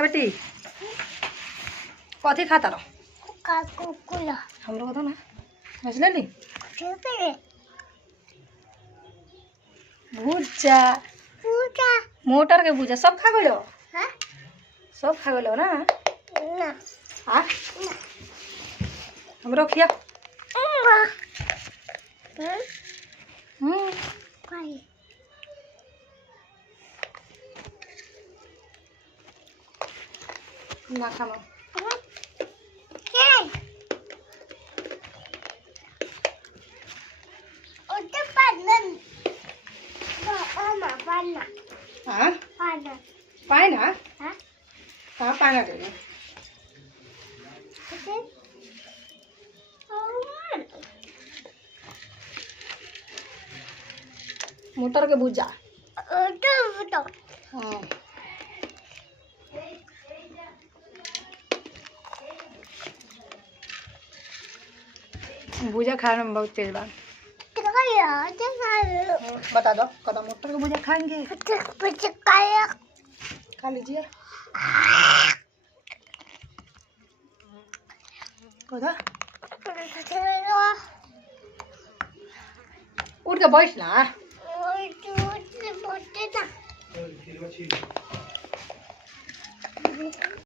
बेटी कथी खाता रहो हम लोग तो ना बुझल नी भूजा मोटर के भूजा सब खा गलो सब खा गलो ना हाँ हम रखिया ना खाना हाँ पाए ना हाँ पाना चाहिए मोटर के भूजा हाँ भूजा खाने में बहुत तेज बात बता दो कदम मोटर के भूजा खाएंगे खा लीजिए कदा उठ के बैठ ना